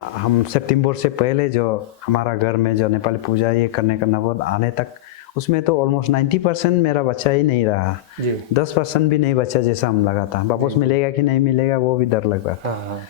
हम सितंबर से पहले जो हमारा घर में जो नेपाली पूजा ये करने का नवद आने तक उसमें तो ऑलमोस्ट 90% मेरा बच्चा ही नहीं रहा जी 10% भी नहीं बच्चा जैसा हम लगा था वापस मिलेगा कि नहीं मिलेगा वो भी डर लग रहा था। हाँ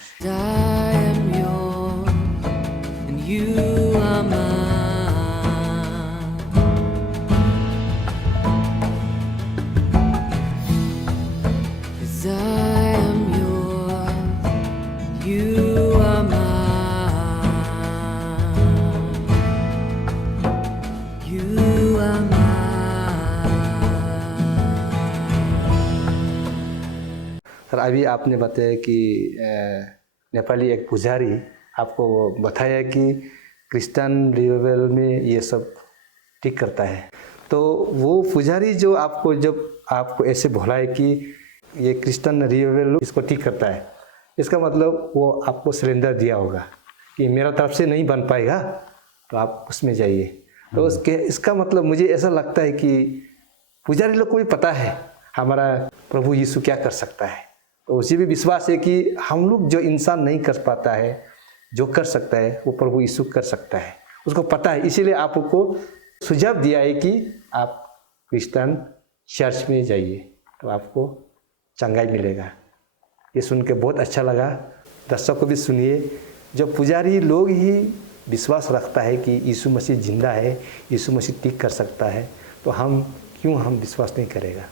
सर, अभी आपने बताया कि नेपाली एक पुजारी आपको बताया कि क्रिश्चियन रिवाइवल में ये सब ठीक करता है, तो वो पुजारी जो आपको जब आपको ऐसे बोला है कि ये क्रिश्चियन रिवाइवल इसको ठीक करता है, इसका मतलब वो आपको सिलेंडर दिया होगा कि मेरा तरफ से नहीं बन पाएगा तो आप उसमें जाइए। तो उसके इसका मतलब मुझे ऐसा लगता है कि पुजारी लोग को भी पता है हमारा प्रभु यीशु क्या कर सकता है, तो उसी भी विश्वास है कि हम लोग जो इंसान नहीं कर पाता है जो कर सकता है वो प्रभु यीशु कर सकता है, उसको पता है। इसीलिए आपको सुझाव दिया है कि आप क्रिश्चियन चर्च में जाइए तो आपको चंगाई मिलेगा। ये सुन के बहुत अच्छा लगा। दर्शक को भी सुनिए, जो पुजारी लोग ही विश्वास रखता है कि यीशु मसीह जिंदा है, यीशु मसीह ठीक कर सकता है, तो हम क्यों हम विश्वास नहीं करेगा।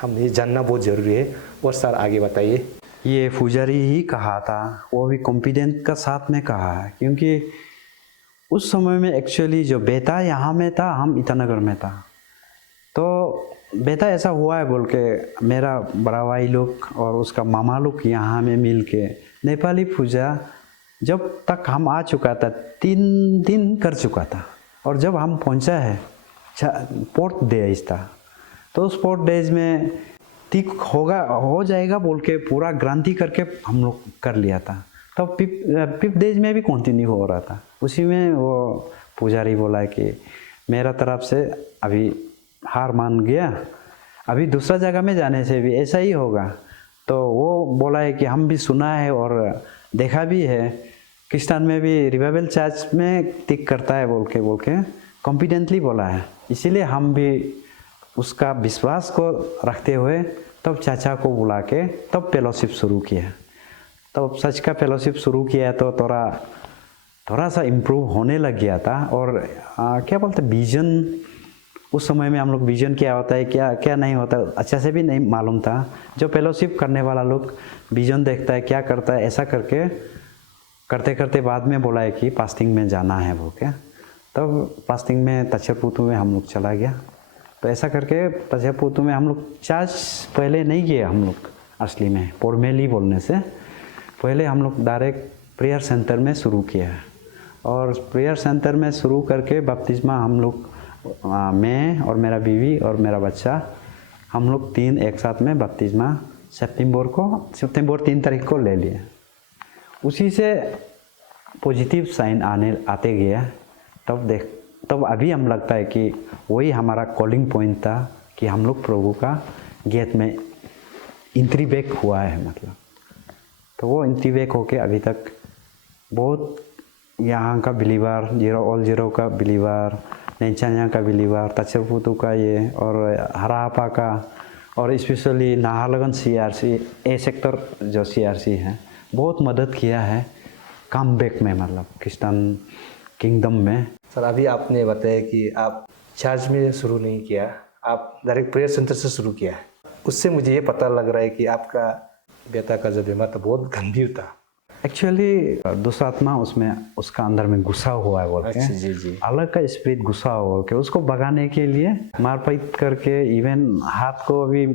हम ये जानना बहुत ज़रूरी है। और सर आगे बताइए। ये पुजारी ही कहा था, वो भी कॉन्फिडेंस का साथ में कहा है, क्योंकि उस समय में एक्चुअली जो बेटा यहाँ में था, हम ईटानगर में था, तो बेटा ऐसा हुआ है बोल के मेरा बड़ा भाई लोग और उसका मामा लोग यहाँ में मिल के नेपाली पूजा जब तक हम आ चुका था 3 दिन कर चुका था, और जब हम पहुँचा है 4th डेज था, तो उस 4th डेज में ठीक हो जाएगा बोल के पूरा ग्रांति करके हम लोग कर लिया था। तो 5th डेज में भी कंटिन्यू हो रहा था। उसी में वो पुजारी बोला कि मेरा तरफ से अभी हार मान गया, अभी दूसरा जगह में जाने से भी ऐसा ही होगा। तो वो बोला है कि हम भी सुना है और देखा भी है, क्रिश्चियन में भी रिवाइवल चर्च में टिक करता है बोल के कॉन्फिडेंटली बोला है। इसीलिए हम भी उसका विश्वास को रखते हुए तब चाचा को बुला के तब फेलोशिप शुरू किया। तब सच का फेलोशिप शुरू किया तो थोड़ा सा इम्प्रूव होने लग गया था। और क्या बोलते विजन, उस समय में हम लोग विजन क्या होता है क्या क्या नहीं होता अच्छा से भी नहीं मालूम था। जो फेलोशिप करने वाला लोग विजन देखता है क्या करता है, ऐसा करके करते करते बाद में बोला है कि फास्टिंग में जाना है वो क्या। तब फास्टिंग में तछरपुतु में हम लोग चला गया। तो ऐसा करके तछरपुतु में हम लोग चर्च पहले नहीं गए, हम लोग असली में फॉर्मली बोलने से पहले हम लोग डायरेक्ट प्रेयर सेंटर में शुरू किया। और प्रेयर सेंटर में शुरू करके बपतिस्मा हम लोग मैं और मेरा बीवी और मेरा बच्चा हम लोग 3 एक साथ में बपतिस्मा सितंबर 3 तारीख को ले लिए। उसी से पॉजिटिव साइन आते गया। तब अभी हम लगता है कि वही हमारा कॉलिंग पॉइंट था कि हम लोग प्रभु का गेट में एंट्री बैक हुआ है मतलब। तो वो एंट्री बैक होके अभी तक बहुत यहाँ का बिलीवर, जीरो का बिलीवर, नेंचान्या का बिलीवर, तछरपुतु का ये और हरापा का, और specially Naharlagun CRC A sector जो CRC है बहुत मदद किया है कम बैक में, मतलब क्रिश्चियन किंगडम में। सर अभी आपने बताया कि आप चर्च में शुरू नहीं किया, आप डायरेक्ट प्रेयर सेंटर से शुरू किया। उससे मुझे ये पता लग रहा है कि आपका बेटा का जो बीमार था बहुत गंभीर था। एक्चुअली दूसरा आत्मा उसमें उसका अंदर में घुसा हुआ है बोल के, जी अलग का स्पिरिट घुसा हुआ बोल के उसको भगाने के लिए मारपीट करके, इवन हाथ को अभी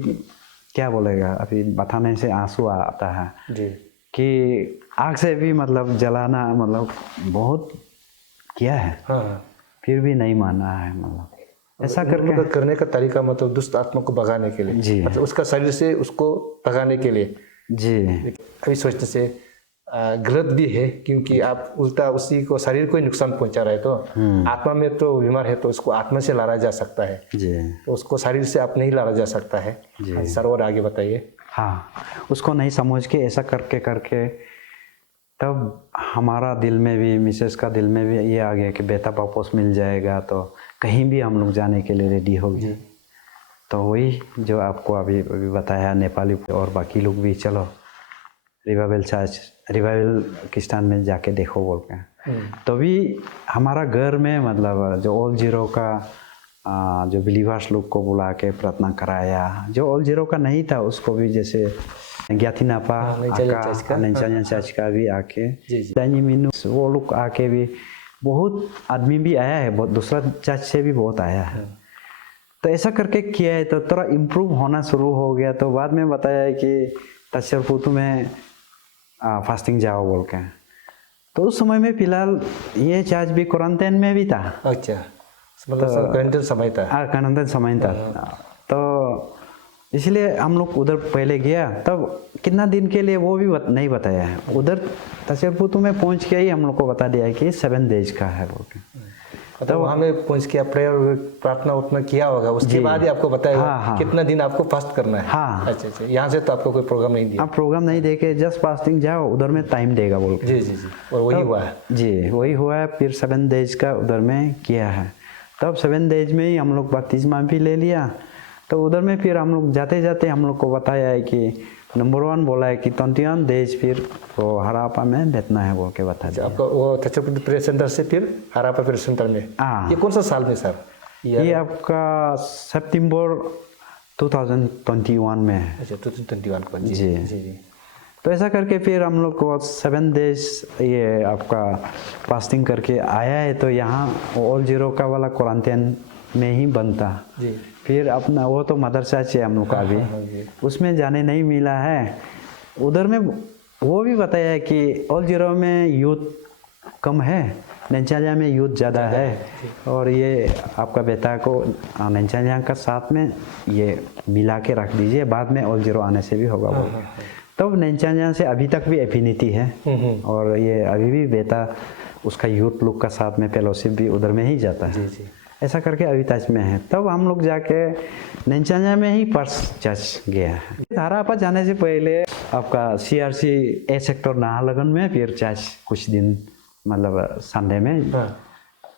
क्या बोलेगा, अभी बताने से आंसू आता है जी कि आग से भी मतलब जलाना, मतलब बहुत किया है। हाँ, फिर भी नहीं माना है, मतलब ऐसा करके करने का तरीका मतलब दुष्ट आत्मा को भगाने के लिए जी, मतलब उसका शरीर से उसको भगाने के लिए जी। अभी सोचने से गलत भी है, क्योंकि आप उल्टा उसी को शरीर को ही नुकसान पहुंचा रहे। तो आत्मा में तो बीमार है तो उसको आत्मा से लड़ा जा सकता है जी, तो उसको शरीर से आप नहीं लड़ा जा सकता है जी। सर और आगे बताइए। हाँ, उसको नहीं समझ के ऐसा करके करके तब हमारा दिल में भी, मिसेस का दिल में भी ये आ गया कि बेटा वापस मिल जाएगा तो कहीं भी हम लोग जाने के लिए रेडी हो गए। तो वही जो आपको अभी बताया, नेपाली और बाकी लोग भी चलो रिवाइवल चर्च, रिवाइवल क्रिस्टान में जाके देखो बोल के। तो भी हमारा घर में मतलब जो ऑल जीरो का जो बिलीवर्स लोग को बुला के प्रार्थना कराया, जो ऑल जीरो का नहीं था उसको भी, जैसे ज्ञाथिनापा नैंचान्या चर्च का भी आके, दानी मीनू वो लोग आके भी, बहुत आदमी भी आया है, बहुत दूसरा चर्च से भी बहुत आया है। तो ऐसा करके किया है तो थोड़ा इम्प्रूव होना शुरू हो गया। तो बाद में बताया है कि तशरपुतु में फास्टिंग जाओ बोल के। तो उस समय में फिलहाल ये चर्च भी क्वारंटाइन में भी था। अच्छा, मतलब क्वारंटाइन समय था। हाँ, क्वारंटाइन समय था। तो इसलिए हम लोग उधर पहले गया, तब कितना दिन के लिए वो भी नहीं बताया है। उधर तशरपुतु में पहुंच के ही हम लोग को बता दिया है कि 7 डेज का है बोल के। तो वहाँ में पहुँच के प्रेयर प्रार्थना उतना किया होगा, उसके बाद ही आपको बताया कितना दिन आपको फास्ट करना है। हाँ। अच्छा, यहाँ से तो आपको कोई प्रोग्राम नहीं दिया? आप प्रोग्राम नहीं दे के जस्ट फास्टिंग जाओ, उधर में टाइम देगा बोल के। जी। और वही हुआ है। जी, वही हुआ है। फिर 7 डेज का उधर में किया है। तब 7 डेज में ही हम लोग बपतिस्मा भी ले लिया। तो उधर में फिर हम लोग जाते जाते हम लोग को बताया है कि नंबर 1 बोला है कि 21 डेज फिर वो हरापा में बैठना है बोल के बता दिया। आपको वो तशरपुतु प्रेयर सेंटर से फिर हरापा प्रेयर सेंटर में। हाँ। ये कौन सा साल में सर? ये आपका सितंबर 2021 में है। अच्छा, 2021 को। जी। तो ऐसा करके फिर हम लोग को 7 डेज ये आपका फास्टिंग करके आया है। तो यहाँ ऑल जीरो का वाला क्वारंटाइन में ही बनता। जी। फिर अपना वो तो मदरसा है हम लोग का भी, उसमें जाने नहीं मिला है। उधर में वो भी बताया है कि ऑल जीरो में यूथ कम है, नैंचान्या में यूथ ज़्यादा है। और ये आपका बेटा को नैंचान्या का साथ में ये मिला के रख दीजिए, बाद में ऑल जीरो आने से भी होगा वो। तब नैंचान्या से अभी तक भी एफिनिटी है। और ये अभी भी बेटा उसका यूथ लोग का साथ में फेलोशिप भी उधर में ही जाता है। ऐसा करके अभी टच में है। तब हम लोग जाके नैंचान्या में ही पर्स चर्च गया है। हरापा जाने से पहले आपका CRC ए सेक्टर नाहरलगुन में फिर चर्च कुछ दिन, मतलब संडे में।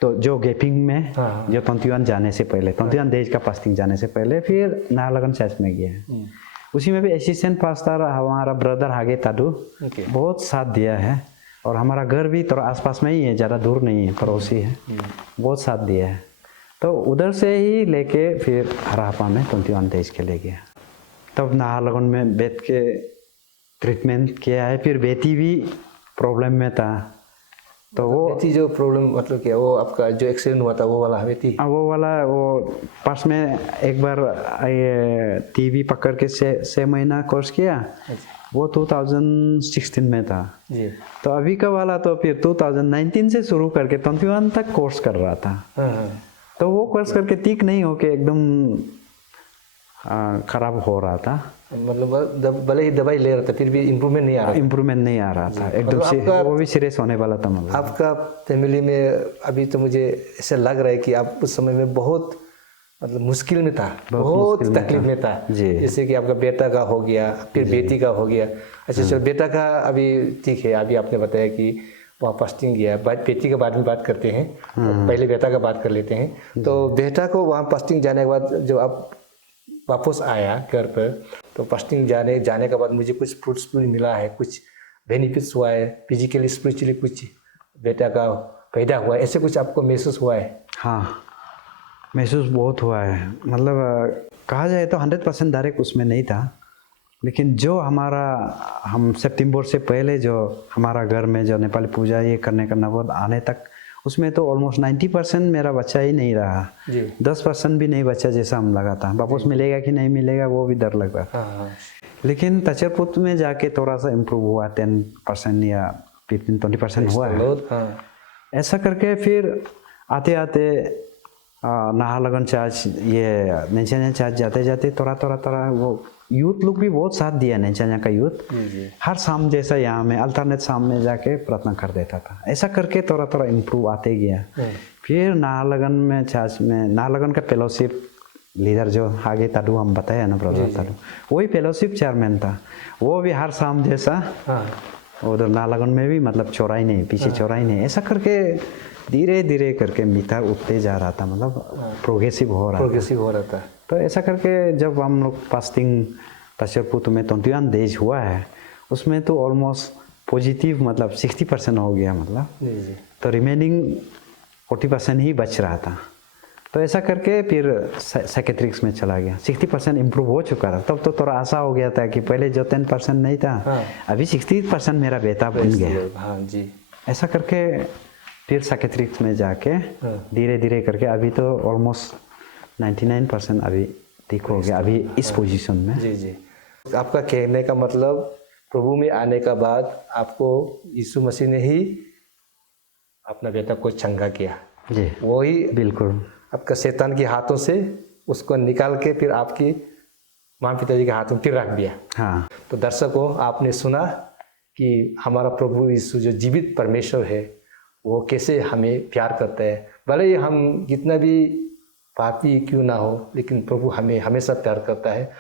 तो जो गैपिंग में जो 21 जाने से पहले, 21 डेज का फास्टिंग जाने से पहले फिर नाहरलगुन चर्च में गया है। उसी में भी असिस्टेंट पास्टर हमारा ब्रदर हागे ताडू बहुत साथ दिया है। और हमारा घर भी थोड़ा आसपास में ही है, ज़्यादा दूर नहीं है, पड़ोसी है, बहुत साथ दिया है। तो उधर से ही लेके फिर हरापा में 21 डेज के ले गया। तब नाहरलगुन में बैठ के ट्रीटमेंट किया है। फिर बेटी भी प्रॉब्लम में था। तो वो बेटी जो प्रॉब्लम मतलब क्या, वो आपका जो एक्सीडेंट हुआ था वो वाला बेटी? वो वाला, वो पास में एक बार ये टीवी पकड़ के 6 महीना कोर्स किया। वो 2016 में था जी। तो अभी का वाला तो फिर 2019 से शुरू करके 21 तक कोर्स कर रहा था। तो वो कोर्स करके ठीक नहीं होके एकदम खराब हो रहा था। मतलब भले ही दवाई ले रहा था फिर भी इम्प्रूवमेंट नहीं आ रहा था। एकदम से वो भी सीरियस होने वाला था। मतलब आपका फैमिली में अभी तो मुझे ऐसा लग रहा है कि आप उस समय में बहुत मतलब मुश्किल में था, बहुत तकलीफ में था। जैसे कि आपका बेटा का हो गया, फिर बेटी का हो गया। अच्छा चलो, बेटा का अभी ठीक है, अभी आपने बताया कि वहाँ फास्टिंग गया। बेटी के बाद में बात करते हैं, पहले बेटा का बात कर लेते हैं। तो बेटा को वहाँ फास्टिंग जाने के बाद जो आप वापस आया घर पर, तो फास्टिंग जाने के बाद मुझे कुछ फ्रूट्स भी मिला है, कुछ बेनिफिट्स हुआ है, फिजिकली स्पिरिचुअली कुछ बेटा का पैदा हुआ है, ऐसे कुछ आपको महसूस हुआ है? हाँ, महसूस बहुत हुआ है। मतलब कहा जाए तो 100% डायरेक्ट उसमें नहीं था, लेकिन जो हम सितंबर से पहले जो हमारा घर में जो नेपाली पूजा ये करने का नवद आने तक, उसमें तो ऑलमोस्ट 90% मेरा बच्चा ही नहीं रहा। 10% भी नहीं बच्चा जैसा हम लगा था। वापस मिलेगा कि नहीं मिलेगा वो भी डर लग रहा था। लेकिन तशरपुतु में जाके थोड़ा सा इम्प्रूव हुआ, 10% या 15-20% हुआ है। ऐसा करके फिर आते आते नाहरलगुन चर्च, ये नैंचान्या चर्च जाते जाते थोड़ा वो यूथ लोग भी बहुत साथ दिया। नैंचान्या का यूथ हर शाम जैसा यहाँ में अल्टरनेट शाम में जाके प्रार्थना कर देता था। ऐसा करके थोड़ा इम्प्रूव आते गया। फिर नाहरलगुन में चर्च में, नाहरलगुन का फेलोशिप लीडर जो आगे ताडू हम बताया ना, ब्रदर ताडू, वही फेलोशिप चेयरमैन था। वो भी हर शाम जैसा उधर नालागढ़ में भी मतलब चौराई नहीं, पीछे चौराई नहीं, ऐसा करके धीरे धीरे करके मीठा उठते जा रहा था, मतलब प्रोग्रेसिव हो रहा था। प्रोग्रेसिव हो रहा था। तो ऐसा करके जब हम लोग फास्टिंग तशरपुत में 21 डेज हुआ है, उसमें तो ऑलमोस्ट पॉजिटिव मतलब 60% हो गया मतलब। जी जी। तो रिमेनिंग 40% ही बच रहा था। तो ऐसा करके फिर साइकेट्रिक्स में चला गया, 60% इम्प्रूव हो चुका था। तब तो थोड़ा आशा हो गया था कि पहले जो 10% नहीं था, हाँ। अभी 60% मेरा बेटा बन गया। हाँ जी। ऐसा करके फिर साइकेट्रिक्स में जाके धीरे धीरे करके अभी तो ऑलमोस्ट 99% अभी ठीक हो गया, अभी इस पोजीशन में। जी जी। आपका कहने का मतलब प्रभु में आने का बाद आपको यीशु मसीह ने ही अपना बेटा को चंगा किया। जी वही बिल्कुल। आपका शैतान के हाथों से उसको निकाल के फिर आपकी माँ पिताजी के हाथों में फिर रख दिया। हाँ तो दर्शकों, आपने सुना कि हमारा प्रभु यीशु जो जीवित परमेश्वर है वो कैसे हमें प्यार करता है। भले ही हम कितना भी पापी क्यों ना हो, लेकिन प्रभु हमें हमेशा प्यार करता है।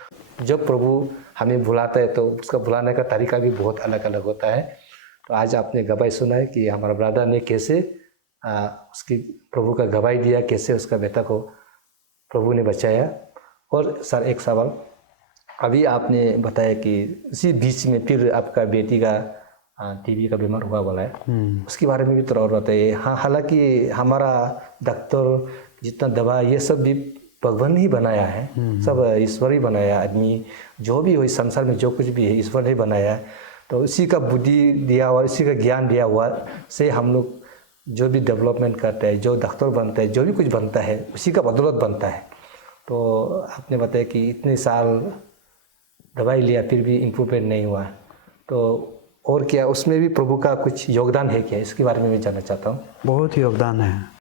जब प्रभु हमें बुलाता है तो उसका बुलाने का तरीका भी बहुत अलग अलग होता है। तो आज आपने गवाही सुना है कि हमारा ब्रदर ने कैसे उसकी प्रभु का गवाही दिया, कैसे उसका बेटा को प्रभु ने बचाया। और सर एक सवाल, अभी आपने बताया कि इसी बीच में फिर आपका बेटी का टीबी का बीमार हुआ बोला है, उसके बारे में भी थोड़ा और बताइए। हाँ, हालांकि हमारा डॉक्टर जितना दवा ये सब भी भगवान ही बनाया है, सब ईश्वर ही बनाया। आदमी जो भी हो इस संसार में जो कुछ भी है ईश्वर ने बनाया है। तो इसी का बुद्धि दिया हुआ, इसी का ज्ञान दिया हुआ से हम लोग जो भी डेवलपमेंट करते हैं, जो डॉक्टर बनता है, जो भी कुछ बनता है उसी का बदौलत बनता है। तो आपने बताया कि इतने साल दवाई लिया फिर भी इम्प्रूवमेंट नहीं हुआ, तो और क्या उसमें भी प्रभु का कुछ योगदान है क्या? इसके बारे में भी जानना चाहता हूँ। बहुत योगदान है।